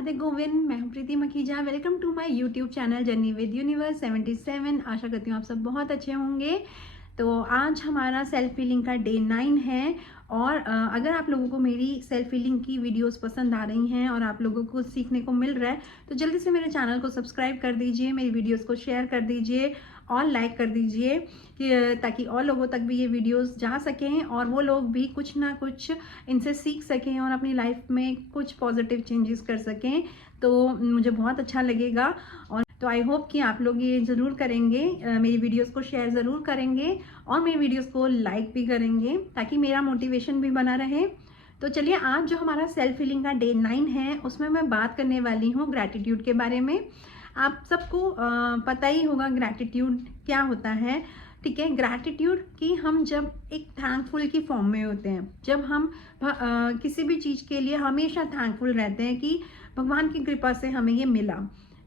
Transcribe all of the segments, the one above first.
राधे गोविंद, मैं हूं Preeti Makhija. Welcome to my YouTube channel journey with universe 77। आशा करती हूँ आप सब बहुत अच्छे होंगे। तो आज हमारा सेल्फ हीलिंग का डे 9 है और अगर आप लोगों को मेरी सेल्फ हीलिंग की वीडियोस पसंद आ रही हैं और आप लोगों को सीखने को मिल रहा है तो जल्दी से मेरे चैनल को सब्सक्राइब कर दीजिए, मेरी वीडियोस को शेयर कर दीजिए और लाइक कर दीजिए ताकि और लोगों तक भी ये वीडियोस जा सकें और वो लोग भी कुछ ना कुछ इनसे सीख सकें और अपनी लाइफ में कुछ पॉजिटिव चेंजेस कर सकें। तो मुझे बहुत अच्छा लगेगा और तो आई होप कि आप लोग ये ज़रूर करेंगे, मेरी वीडियोस को शेयर ज़रूर करेंगे और मेरी वीडियोस को लाइक भी करेंगे ताकि मेरा मोटिवेशन भी बना रहे। तो चलिए, आज जो हमारा सेल्फ हीलिंग का डे 9 है उसमें मैं बात करने वाली हूँ ग्रैटिट्यूड के बारे में। आप सबको पता ही होगा ग्रैटिट्यूड क्या होता है, ठीक है। ग्रैटिट्यूड कि हम जब एक थैंकफुल की फॉर्म में होते हैं, जब हम किसी भी चीज़ के लिए हमेशा थैंकफुल रहते हैं कि भगवान की कृपा से हमें ये मिला,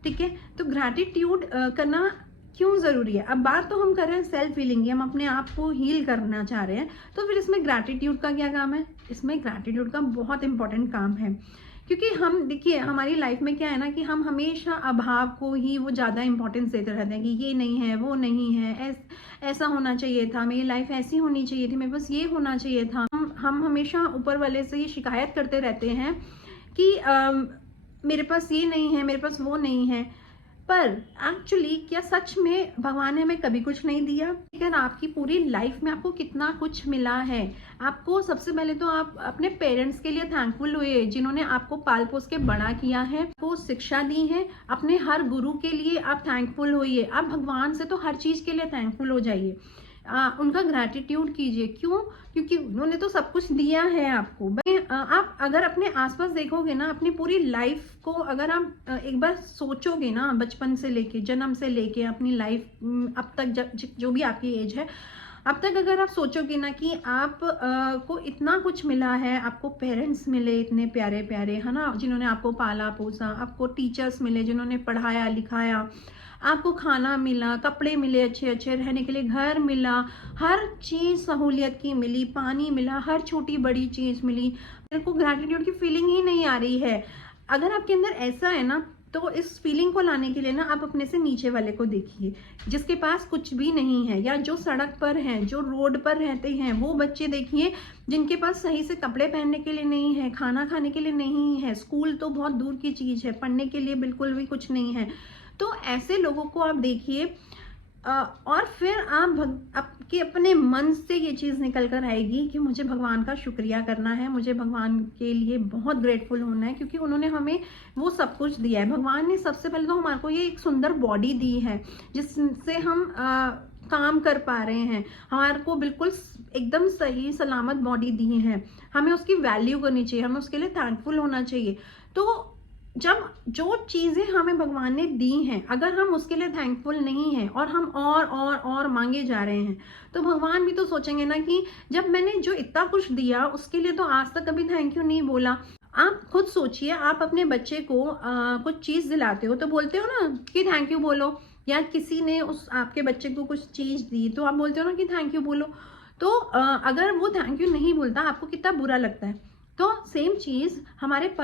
ठीक है। तो ग्रैटिट्यूड करना क्यों ज़रूरी है? अब बात तो हम कर रहे हैं सेल्फ हीलिंग की, हम अपने आप को हील करना चाह रहे हैं, तो फिर इसमें ग्रैटिट्यूड का क्या काम है? इसमें ग्रैटिट्यूड का बहुत इंपॉर्टेंट काम है क्योंकि हम देखिए हमारी लाइफ में क्या है ना कि हम हमेशा अभाव को ही वो ज़्यादा इंपॉर्टेंस देते रहते हैं कि ये नहीं है, वो नहीं है, ऐसा होना चाहिए था, मेरी लाइफ ऐसी होनी चाहिए थी, मेरे पास ये होना चाहिए था। हम हमेशा ऊपर वाले से ये शिकायत करते रहते हैं कि मेरे पास ये नहीं है, मेरे पास वो नहीं है। पर एक्चुअली क्या सच में भगवान ने हमें कभी कुछ नहीं दिया? लेकिन आपकी पूरी लाइफ में आपको कितना कुछ मिला है। आपको सबसे पहले तो आप अपने पेरेंट्स के लिए थैंकफुल हुए जिन्होंने आपको पाल पोस के बड़ा किया है, आपको शिक्षा दी है। अपने हर गुरु के लिए आप थैंकफुल होइए। आप भगवान से तो हर चीज के लिए थैंकफुल हो जाइए, उनका ग्रैटिट्यूड कीजिए। क्यों? क्योंकि उन्होंने तो सब कुछ दिया है आपको। आप अगर अपने आसपास देखोगे ना, अपनी पूरी लाइफ को अगर आप एक बार सोचोगे ना, बचपन से लेके जन्म से लेके अपनी लाइफ अब तक जो भी आपकी एज है अब तक, अगर आप सोचोगे ना कि आप को इतना कुछ मिला है, आपको पेरेंट्स मिले इतने प्यारे प्यारे, है ना, जिन्होंने आपको पाला पोसा, आपको टीचर्स मिले जिन्होंने पढ़ाया लिखाया, आपको खाना मिला, कपड़े मिले अच्छे अच्छे, रहने के लिए घर मिला, हर चीज़ सहूलियत की मिली, पानी मिला, हर छोटी बड़ी चीज़ मिली। मेरे को ग्रैटिट्यूड की फीलिंग ही नहीं आ रही है। अगर आपके अंदर ऐसा है ना, तो इस फीलिंग को लाने के लिए ना आप अपने से नीचे वाले को देखिए जिसके पास कुछ भी नहीं है, या जो सड़क पर हैं, जो रोड पर रहते हैं, वो बच्चे देखिए जिनके पास सही से कपड़े पहनने के लिए नहीं है, खाना खाने के लिए नहीं है, स्कूल तो बहुत दूर की चीज़ है, पढ़ने के लिए बिल्कुल भी कुछ नहीं है। तो ऐसे लोगों को आप देखिए और फिर आप आपके अपने मन से ये चीज़ निकल कर आएगी कि मुझे भगवान का शुक्रिया करना है, मुझे भगवान के लिए बहुत ग्रेटफुल होना है क्योंकि उन्होंने हमें वो सब कुछ दिया है। भगवान ने सबसे पहले तो हमारे को ये एक सुंदर बॉडी दी है जिससे हम काम कर पा रहे हैं। हमारे को बिल्कुल एकदम सही सलामत बॉडी दी है, हमें उसकी वैल्यू करनी चाहिए, हमें उसके लिए थैंकफुल होना चाहिए। तो जब जो चीज़ें हमें भगवान ने दी हैं, अगर हम उसके लिए थैंकफुल नहीं हैं और हम और मांगे जा रहे हैं, तो भगवान भी तो सोचेंगे ना कि जब मैंने जो इतना कुछ दिया उसके लिए तो आज तक कभी थैंक यू नहीं बोला। आप खुद सोचिए, आप अपने बच्चे को कुछ चीज़ दिलाते हो तो बोलते हो ना कि थैंक यू बोलो, या किसी ने उस आपके बच्चे को कुछ चीज़ दी तो आप बोलते हो ना कि थैंक यू बोलो। तो अगर वो थैंक यू नहीं बोलता, आपको कितना बुरा लगता है। तो सेम चीज़ हमारे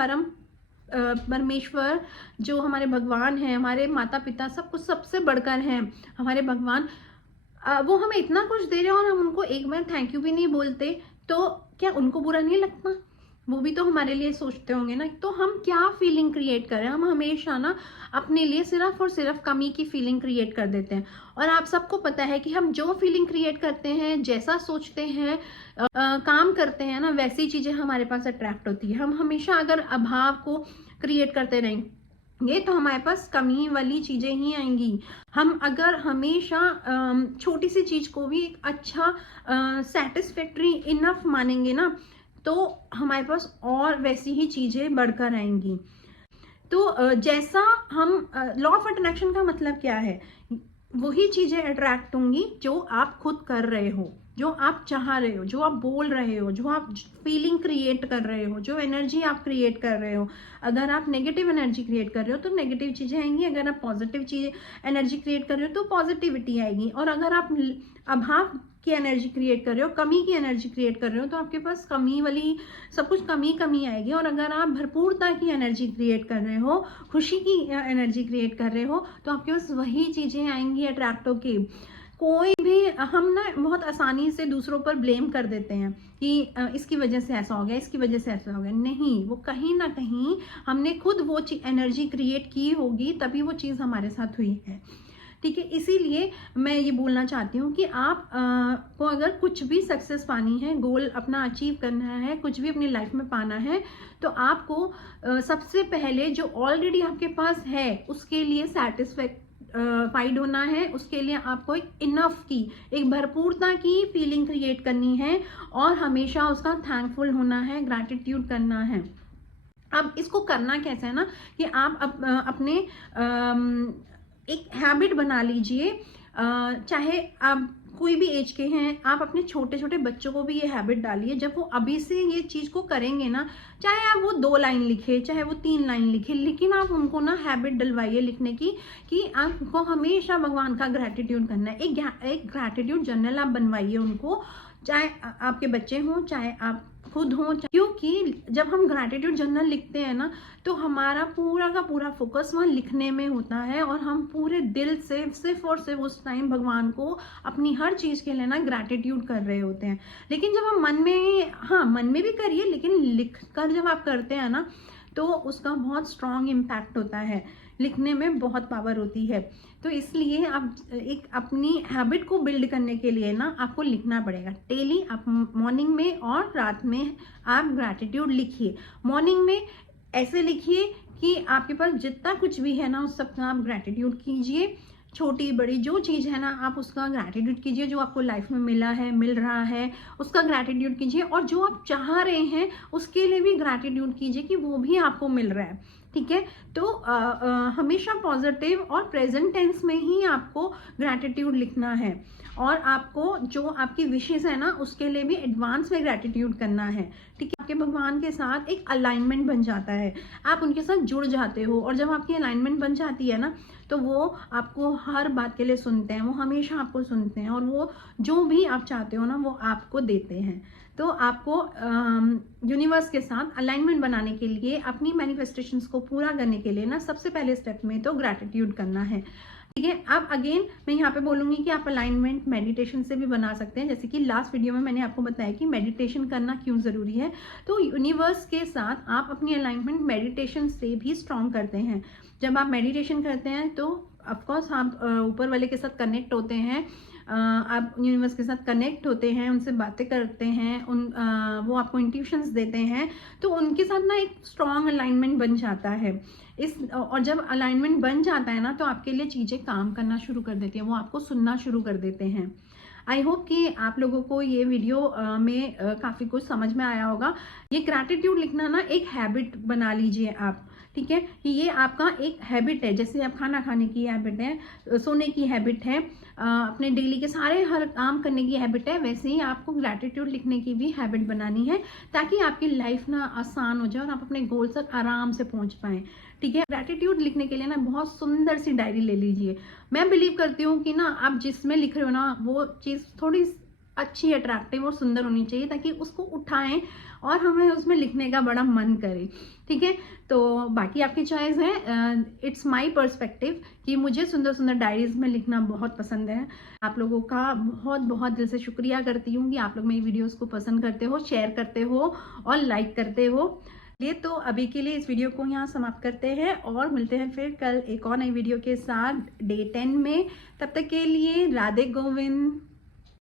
परमेश्वर जो हमारे भगवान हैं, हमारे माता पिता, सब कुछ सबसे बढ़कर हैं हमारे भगवान, वो हमें इतना कुछ दे रहे हैं और हम उनको एक बार थैंक यू भी नहीं बोलते, तो क्या उनको बुरा नहीं लगता? वो भी तो हमारे लिए सोचते होंगे ना। तो हम क्या फीलिंग क्रिएट कर रहे हैं? हम हमेशा ना अपने लिए सिर्फ और सिर्फ कमी की फीलिंग क्रिएट कर देते हैं। और आप सबको पता है कि हम जो फीलिंग क्रिएट करते हैं, जैसा सोचते हैं, काम करते हैं ना, वैसी चीजें हमारे पास अट्रैक्ट होती है। हम हमेशा अगर अभाव को क्रिएट करते रहेंगे तो हमारे पास कमी वाली चीजें ही आएंगी। हम अगर हमेशा छोटी सी चीज को भी एक अच्छा सेटिस्फैक्ट्री इनफ मानेंगे ना, तो हमारे पास और वैसी ही चीजें बढ़कर आएंगी। तो जैसा हम लॉ ऑफ अट्रैक्शन का मतलब क्या है? वही चीजें अट्रैक्ट होंगी जो आप खुद कर रहे हो, जो आप चाह रहे हो, जो आप बोल रहे हो, जो आप फीलिंग क्रिएट कर रहे हो, जो एनर्जी आप क्रिएट कर रहे हो। अगर आप नेगेटिव एनर्जी क्रिएट कर रहे हो तो नेगेटिव चीजें आएंगी, अगर आप पॉजिटिव चीज एनर्जी क्रिएट कर रहे हो तो पॉजिटिविटी आएगी। और अगर आप अभाव की एनर्जी क्रिएट कर रहे हो, कमी की एनर्जी क्रिएट कर रहे हो, तो आपके पास कमी वाली सब कुछ कमी आएगी। और अगर आप भरपूरता की एनर्जी क्रिएट कर रहे हो, खुशी की एनर्जी क्रिएट कर रहे हो, तो आपके पास वही चीज़ें आएंगी अट्रैक्ट होके। कोई भी हम ना बहुत आसानी से दूसरों पर ब्लेम कर देते हैं कि इसकी वजह से ऐसा हो गया, इसकी वजह से ऐसा हो गया। नहीं, वो कहीं ना कहीं हमने खुद वो एनर्जी क्रिएट की होगी, तभी वो चीज़ हमारे साथ हुई है। ठीक है, इसीलिए मैं ये बोलना चाहती हूँ कि आप को अगर कुछ भी सक्सेस पानी है, गोल अपना अचीव करना है, कुछ भी अपनी लाइफ में पाना है, तो आपको सबसे पहले जो ऑलरेडी आपके पास है उसके लिए फाइड होना है। उसके लिए आपको एक इनफ की, एक भरपूरता की फीलिंग क्रिएट करनी है और हमेशा उसका थैंकफुल होना है, ग्रैटिट्यूड करना है। अब इसको करना कैसे है ना कि आप अपने एक हैबिट बना लीजिए। चाहे आप कोई भी एज के हैं, आप अपने छोटे छोटे बच्चों को भी ये हैबिट डालिए। जब वो अभी से ये चीज़ को करेंगे ना, चाहे आप वो 2 लाइन लिखे, चाहे वो 3 लाइन लिखे, लेकिन आप उनको ना हैबिट डलवाइए लिखने की कि आपको हमेशा भगवान का ग्रैटिट्यूड करना है। एक ग्रैटिट्यूड जर्नल आप बनवाइए उनको, चाहे आपके बच्चे हों, चाहे आप खुद हों। क्योंकि जब हम ग्रैटिट्यूड जर्नल लिखते हैं ना, तो हमारा पूरा का पूरा फोकस वहाँ लिखने में होता है और हम पूरे दिल से सिर्फ और सिर्फ उस टाइम भगवान को अपनी हर चीज़ के लिए ना ग्रैटिट्यूड कर रहे होते हैं। लेकिन जब हम मन में भी करिए, लेकिन लिख कर जब आप करते हैं ना, तो उसका बहुत स्ट्रॉन्ग इम्पैक्ट होता है। लिखने में बहुत पावर होती है। तो इसलिए आप एक अपनी हैबिट को बिल्ड करने के लिए ना आपको लिखना पड़ेगा। डेली आप मॉर्निंग में और रात में आप ग्रैटिट्यूड लिखिए। मॉर्निंग में ऐसे लिखिए कि आपके पास जितना कुछ भी है ना, उस सब का आप ग्रैटिट्यूड कीजिए। छोटी बड़ी जो चीज़ है ना, आप उसका ग्रैटिट्यूड कीजिए। जो आपको लाइफ में मिला है, मिल रहा है, उसका ग्रैटिट्यूड कीजिए। और जो आप चाह रहे हैं उसके लिए भी ग्रैटिट्यूड कीजिए कि वो भी आपको मिल रहा है। ठीक है, तो हमेशा पॉजिटिव और प्रेजेंट टेंस में ही आपको ग्रैटिट्यूड लिखना है। और आपको जो आपकी विशेष है ना, उसके लिए भी एडवांस में ग्रैटिट्यूड करना है। ठीक है, आपके भगवान के साथ एक अलाइनमेंट बन जाता है, आप उनके साथ जुड़ जाते हो। और जब आपकी अलाइनमेंट बन जाती है ना, तो वो आपको हर बात के लिए सुनते हैं, वो हमेशा आपको सुनते हैं और वो जो भी आप चाहते हो ना, वो आपको देते हैं। तो आपको यूनिवर्स के साथ अलाइनमेंट बनाने के लिए, अपनी मैनिफेस्टेशंस को पूरा करने के लिए ना, सबसे पहले स्टेप में तो ग्रैटिट्यूड करना है। ठीक है, अब अगेन मैं यहाँ पे बोलूँगी कि आप अलाइनमेंट मेडिटेशन से भी बना सकते हैं। जैसे कि लास्ट वीडियो में मैंने आपको बताया कि मेडिटेशन करना क्यों ज़रूरी है। तो यूनिवर्स के साथ आप अपनी अलाइनमेंट मेडिटेशन से भी स्ट्रॉन्ग करते हैं। जब आप मेडिटेशन करते हैं तो ऑफकोर्स आप ऊपर वाले के साथ कनेक्ट होते हैं, आप यूनिवर्स के साथ कनेक्ट होते हैं, उनसे बातें करते हैं, वो आपको इंट्यूशंस देते हैं। तो उनके साथ ना एक स्ट्रॉन्ग अलाइनमेंट बन जाता है। और जब अलाइनमेंट बन जाता है ना, तो आपके लिए चीज़ें काम करना शुरू कर देती हैं, वो आपको सुनना शुरू कर देते हैं। आई होप कि आप लोगों को ये वीडियो में काफ़ी कुछ समझ में आया होगा। ये ग्रैटिट्यूड लिखना ना एक हैबिट बना लीजिए आप। ठीक है, कि ये आपका एक हैबिट है। जैसे आप खाना खाने की हैबिट है, सोने की हैबिट है, अपने डेली के सारे हर काम करने की हैबिट है, वैसे ही आपको ग्रैटिट्यूड लिखने की भी हैबिट बनानी है, ताकि आपकी लाइफ ना आसान हो जाए और आप अपने गोल तक आराम से पहुंच पाएं। ठीक है, ग्रैटिट्यूड लिखने के लिए ना बहुत सुंदर सी डायरी ले लीजिए। मैं बिलीव करती हूँ कि ना आप जिसमें लिख रहे हो ना, वो चीज़ थोड़ी अच्छी, अट्रैक्टिव और सुंदर होनी चाहिए, ताकि उसको उठाएं और हमें उसमें लिखने का बड़ा मन करे। ठीक है, तो बाकी आपकी चॉइस है। इट्स माय पर्सपेक्टिव कि मुझे सुंदर सुंदर डायरीज में लिखना बहुत पसंद है। आप लोगों का बहुत बहुत दिल से शुक्रिया करती हूँ कि आप लोग मेरी वीडियोस को पसंद करते हो, शेयर करते हो और लाइक करते हो। ये तो अभी के लिए इस वीडियो को यहाँ समाप्त करते हैं और मिलते हैं फिर कल एक और नई वीडियो के साथ डे 10 में। तब तक के लिए राधे गोविंद।